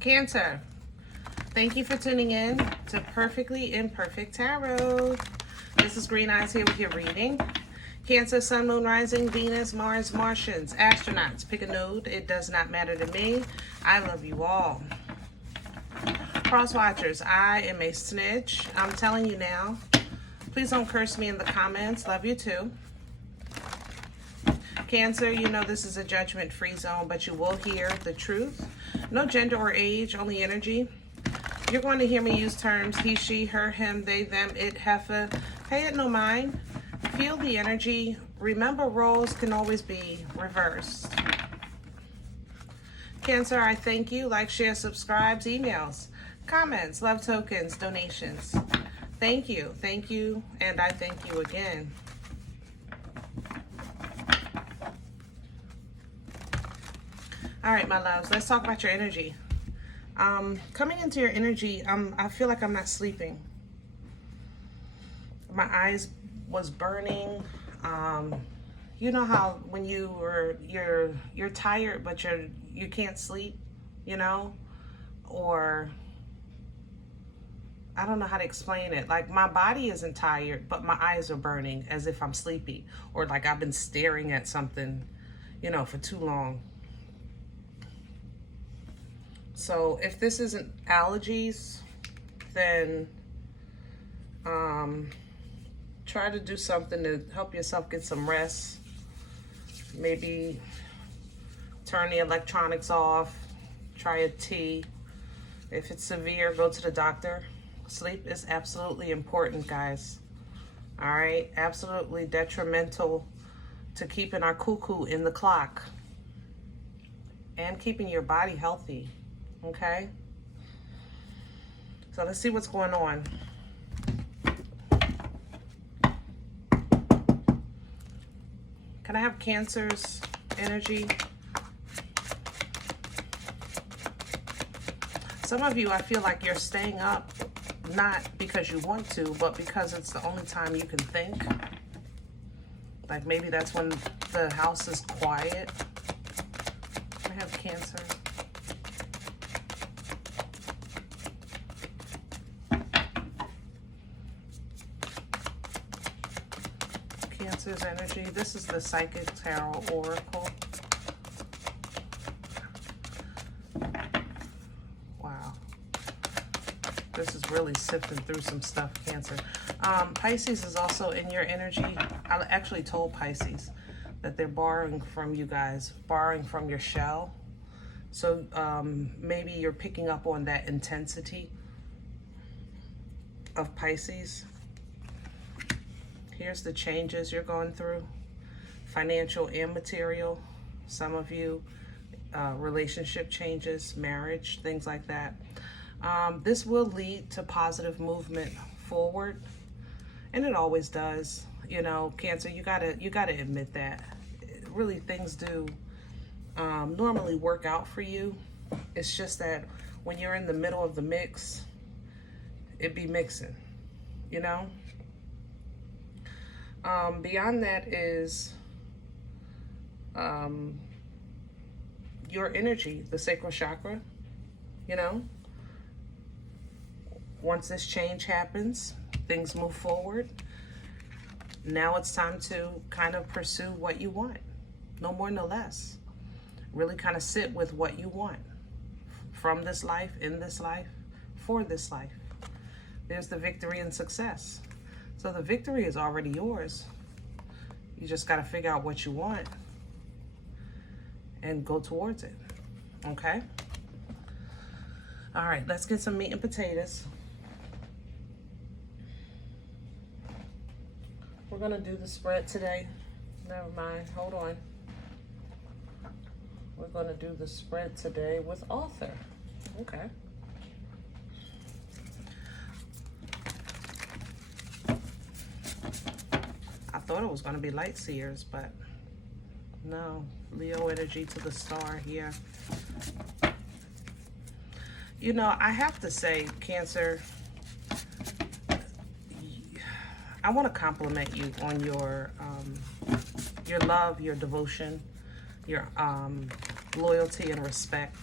Cancer, thank you for tuning in to Perfectly Imperfect Tarot. This is Green Eyes here with your reading. Cancer, Sun, Moon, Rising, Venus, Mars, Martians, astronauts. Pick a node. It does not matter to me. I love you all. Cross watchers, I am a snitch. I'm telling you now. Please don't curse me in the comments. Love you too. Cancer, you know this is a judgment-free zone, but you will hear the truth. No gender or age, only energy. You're going to hear me use terms he, she, her, him, they, them, it, heifer. Pay it no mind. Feel the energy. Remember, roles can always be reversed. Cancer, I thank you. Like, share, subscribes, emails, comments, love tokens, donations. Thank you, and I thank you again. All right, my loves, let's talk about your energy. Coming into your energy, I feel like I'm not sleeping. My eyes was burning. You know how when you're tired, but you can't sleep, you know, or I don't know how to explain it. Like my body isn't tired, but my eyes are burning as if I'm sleepy, or like I've been staring at something, you know, for too long. So if this isn't allergies, then try to do something to help yourself get some rest. Maybe turn the electronics off, try a tea. If it's severe, go to the doctor. Sleep is absolutely important, guys. All right, absolutely detrimental to keeping our cuckoo in the clock and keeping your body healthy. Okay, so let's see what's going on. Can I have Cancer's energy? Some of you, I feel like you're staying up, not because you want to, but because it's the only time you can think. Like maybe that's when the house is quiet. I have Cancer. Cancer's energy. This is the Psychic Tarot Oracle. Wow. This is really sifting through some stuff, Cancer. Pisces is also in your energy. I actually told Pisces that they're borrowing from you guys, borrowing from your shell. So maybe you're picking up on that intensity of Pisces. Here's the changes you're going through, financial and material. Some of you, relationship changes, marriage, things like that. This will lead to positive movement forward, and it always does. You know, Cancer, you gotta admit that. Really, things do normally work out for you. It's just that when you're in the middle of the mix, it be mixing, you know? Beyond that is your energy, the sacral chakra, you know? Once this change happens, things move forward. Now it's time to kind of pursue what you want. No more, no less. Really kind of sit with what you want from this life, in this life, for this life. There's the victory and success. So the victory is already yours. You just got to figure out what you want and go towards it. Okay? All right, let's get some meat and potatoes. We're going to do the spread today. Never mind. Hold on. We're going to do the spread today with author. Okay. I thought it was going to be light seers, but no. Leo energy to the star here. You know, I have to say, Cancer, I want to compliment you on your love, your devotion, your loyalty and respect.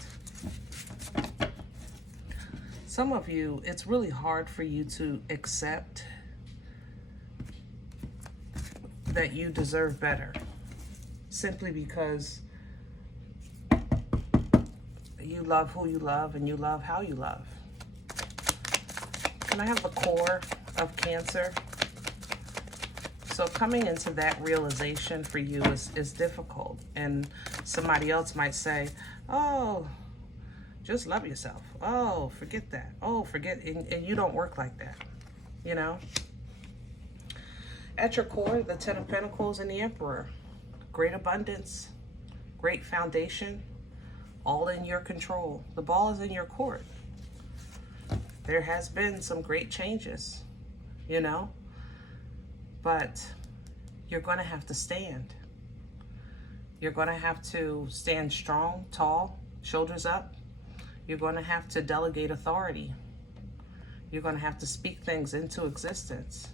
some of you, it's really hard for you to accept that you deserve better, simply because you love who you love and you love how you love. Can I have the core of Cancer? So coming into that realization for you is difficult. And somebody else might say, oh, just love yourself. Oh, forget that. Oh, forget, and you don't work like that, you know? At your core, the Ten of Pentacles and the Emperor. Great abundance, great foundation, all in your control. The ball is in your court. There has been some great changes, you know? But you're going to have to stand. You're going to have to stand strong, tall, shoulders up. You're going to have to delegate authority. You're going to have to speak things into existence,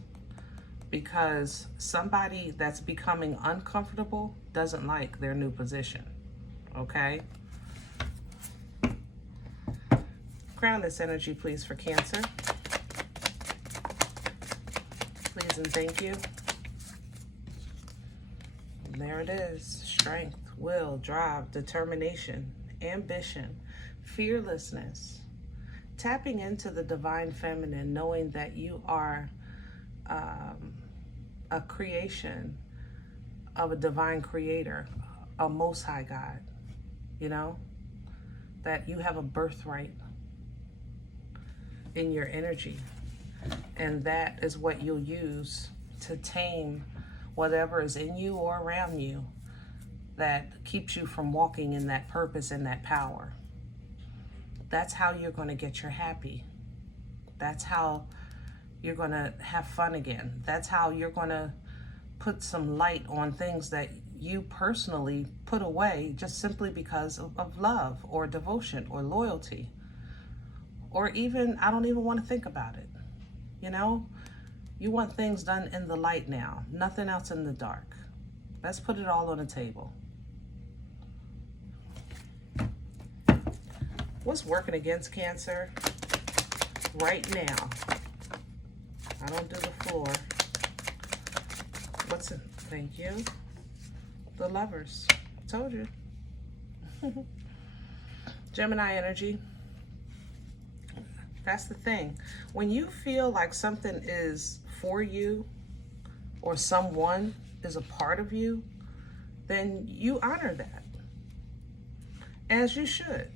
because somebody that's becoming uncomfortable doesn't like their new position, okay? Crown this energy, please, for Cancer. Please and thank you. And there it is. Strength, will, drive, determination, ambition, fearlessness. Tapping into the divine feminine, knowing that you are a creation of a divine creator, a most high God, you know? That you have a birthright in your energy. And that is what you'll use to tame whatever is in you or around you that keeps you from walking in that purpose and that power. That's how you're going to get your happy. That's how you're going to have fun again. That's how you're going to put some light on things that you personally put away just simply because of love or devotion or loyalty. Or even, I don't even want to think about it. You know, you want things done in the light now, nothing else in the dark. Let's put it all on the table. What's working against Cancer right now? I don't do the floor. What's it? Thank you. The Lovers. Told you. Gemini energy. That's the thing. When you feel like something is for you or someone is a part of you, then you honor that, as you should.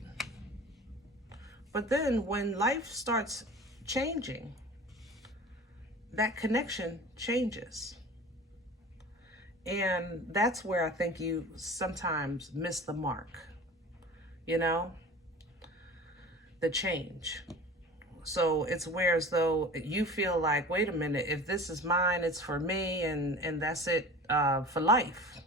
But then when life starts changing, that connection changes. And that's where I think you sometimes miss the mark, you know, the change. So it's where as though you feel like, wait a minute, if this is mine, it's for me, and that's it for life.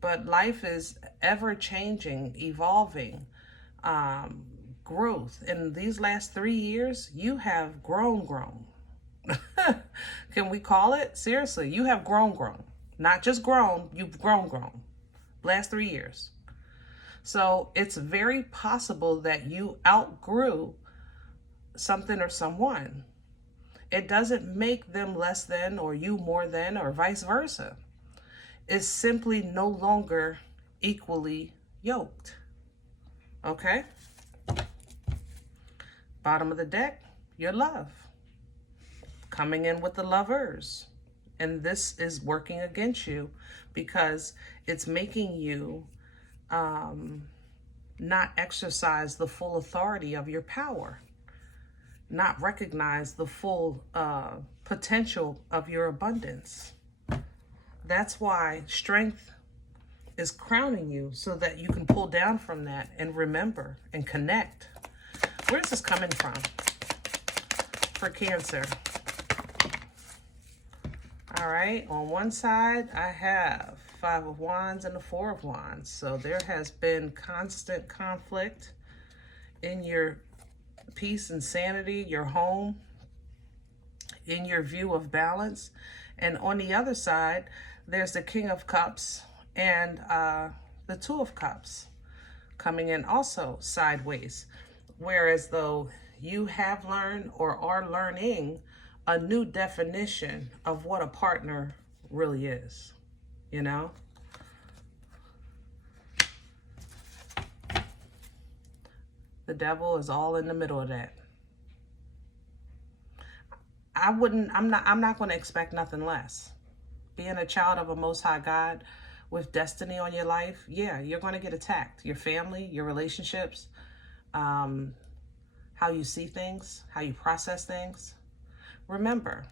But life is ever changing, evolving, growth. In these last 3 years, you have grown. Can we call it? Seriously, you have grown. Not just grown, you've grown. Last 3 years. So it's very possible that you outgrew something or someone. It doesn't make them less than or you more than or vice versa. It's simply no longer equally yoked. Okay? Bottom of the deck, your love. Coming in with the Lovers. And this is working against you because it's making you not exercise the full authority of your power. Not recognize the full potential of your abundance. That's why strength is crowning you, so that you can pull down from that and remember and connect. Where's this coming from for Cancer? All right, on one side, I have 5 of Wands and the 4 of Wands. So there has been constant conflict in your peace and sanity, your home, in your view of balance. And on the other side, there's the King of Cups and the 2 of Cups coming in also sideways. Whereas though you have learned or are learning a new definition of what a partner really is, you know? The devil is all in the middle of that. I'm not going to expect nothing less. Being a child of a Most High God with destiny on your life, yeah, you're going to get attacked. Your family, your relationships, how you see things, how you process things. Remember,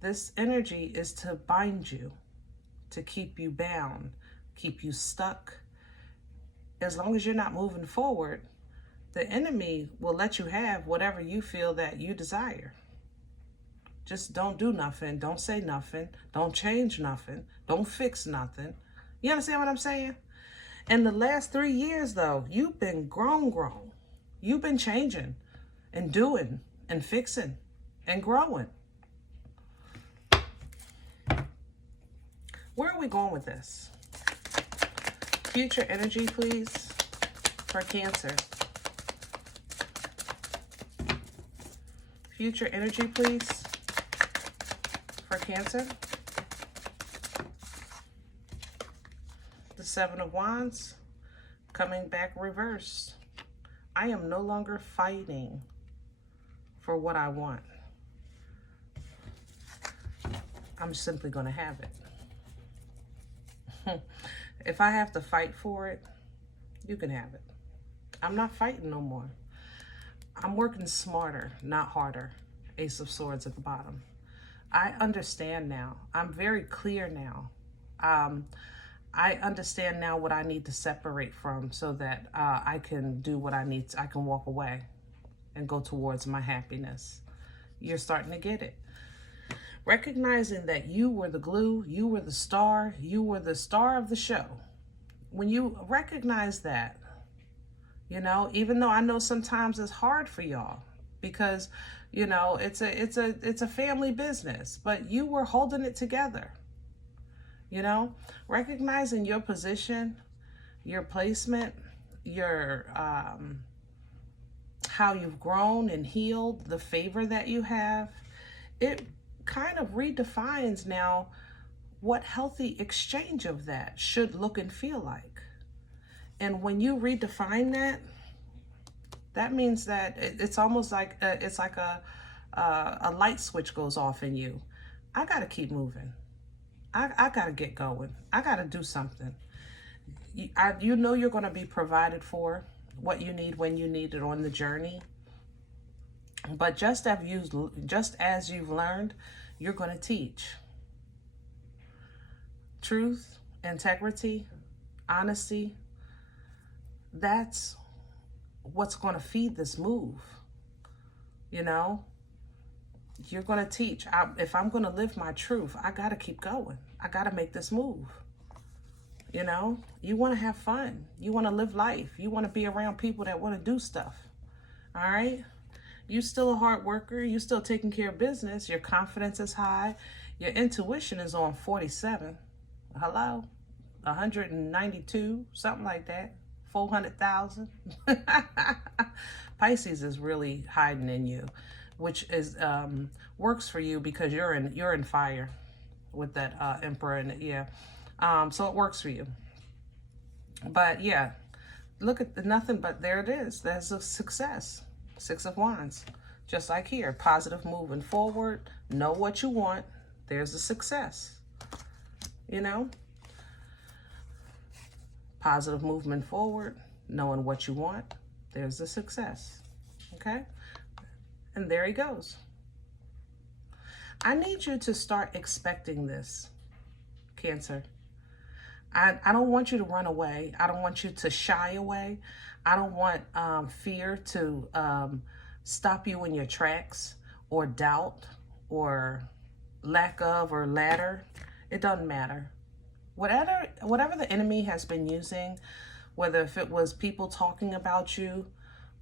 this energy is to bind you, to keep you bound, keep you stuck. As long as you're not moving forward, the enemy will let you have whatever you feel that you desire. Just don't do nothing. Don't say nothing. Don't change nothing. Don't fix nothing. You understand what I'm saying? In the last 3 years, though, you've been grown. You've been changing and doing and fixing and growing. Where are we going with this? Future energy, please, for Cancer. Future energy, please, for Cancer. The Seven of Wands coming back reversed. I am no longer fighting for what I want. I'm simply going to have it. If I have to fight for it, you can have it. I'm not fighting no more. I'm working smarter, not harder. Ace of Swords at the bottom. I understand now. I'm very clear now. I understand now what I need to separate from so that I can do what I need. I can walk away and go towards my happiness. You're starting to get it. Recognizing that you were the glue, you were the star of the show. When you recognize that, you know, even though I know sometimes it's hard for y'all because, you know, it's a family business, but you were holding it together. You know, recognizing your position, your placement, your how you've grown and healed, the favor that you have, it kind of redefines now what healthy exchange of that should look and feel like. And when you redefine that, that means that it's almost like a light switch goes off in you. I got to keep moving. I got to get going. I got to do something. You know you're going to be provided for what you need when you need it on the journey. But just as you've learned, you're going to teach. Truth, integrity, honesty, that's what's going to feed this move. You know, you're going to teach. If I'm going to live my truth, I got to keep going. I got to make this move. You know, you want to have fun. You want to live life. You want to be around people that want to do stuff. All right. You still a hard worker. You still taking care of business. Your confidence is high. Your intuition is on 47. Hello? 192, something like that. 400,000. Pisces is really hiding in you, which is works for you because you're in fire with that Emperor, and yeah, so it works for you. But yeah, look at nothing but there it is. There's a success. Six of Wands, just like here. Positive moving forward. Know what you want. There's a success. You know, positive movement forward, knowing what you want, there's the success. Okay, and there he goes. I need you to start expecting this, Cancer. I don't want you to run away. I don't want you to shy away. I don't want fear to stop you in your tracks, or doubt, or lack of, or ladder. It doesn't matter. Whatever the enemy has been using, whether if it was people talking about you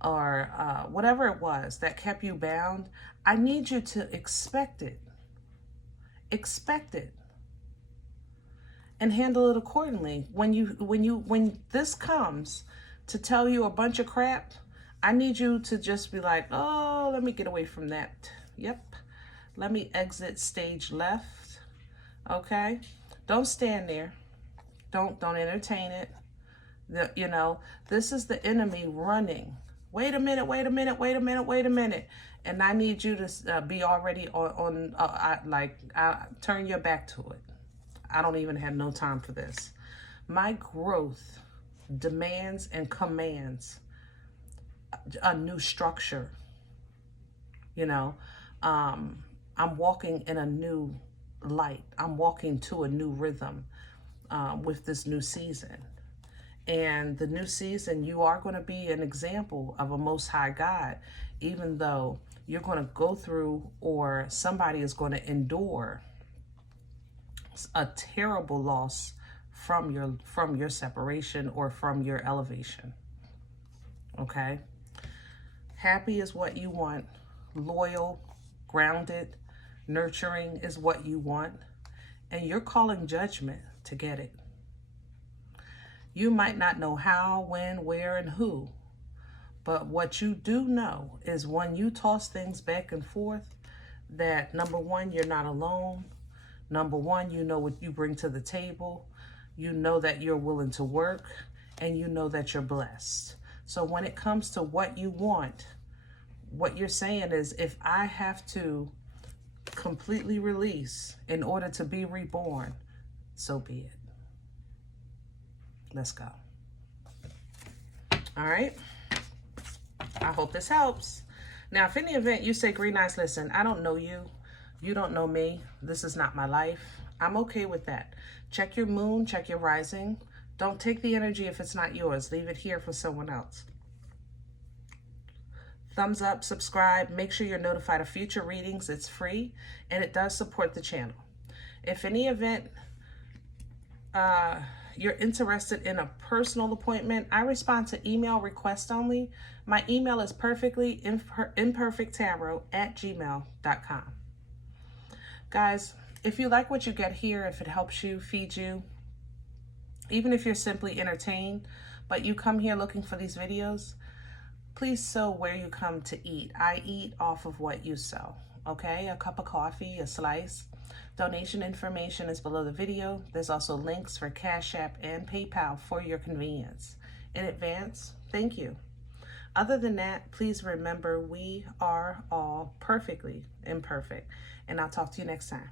or whatever it was that kept you bound, I need you to expect it. Expect it. And handle it accordingly. When this comes to tell you a bunch of crap, I need you to just be like, oh, let me get away from that. Yep. Let me exit stage left. Okay. Don't stand there. Don't entertain it. You know, this is the enemy running. Wait a minute, wait a minute, wait a minute, wait a minute. And I need you to be already turn your back to it. I don't even have no time for this. My growth demands and commands a new structure. You know, I'm walking in a new light. I'm walking to a new rhythm with this new season. And the new season, you are going to be an example of a Most High God, even though you're going to go through, or somebody is going to endure a terrible loss from your separation or from your elevation. Okay? Happy is what you want. Loyal, grounded, nurturing is what you want. And you're calling judgment to get it. You might not know how, when, where, and who. But what you do know is when you toss things back and forth, that number one, you're not alone. Number one, you know what you bring to the table. You know that you're willing to work, and you know that you're blessed. So when it comes to what you want, what you're saying is, if I have to completely release in order to be reborn, so be it. Let's go. All right. I hope this helps. Now, if in the event you say, Green Eyes, listen, I don't know you. You don't know me. This is not my life. I'm okay with that. Check your moon, check your rising. Don't take the energy if it's not yours. Leave it here for someone else. Thumbs up, subscribe. Make sure you're notified of future readings. It's free, and it does support the channel. If in the event you're interested in a personal appointment, I respond to email requests only. My email is perfectlyimperfecttarot@gmail.com. Guys, if you like what you get here, if it helps you, feed you, even if you're simply entertained, but you come here looking for these videos, please sow where you come to eat. I eat off of what you sow, okay? A cup of coffee, a slice. Donation information is below the video. There's also links for CashApp and PayPal for your convenience. In advance, thank you. Other than that, please remember we are all perfectly imperfect. And I'll talk to you next time.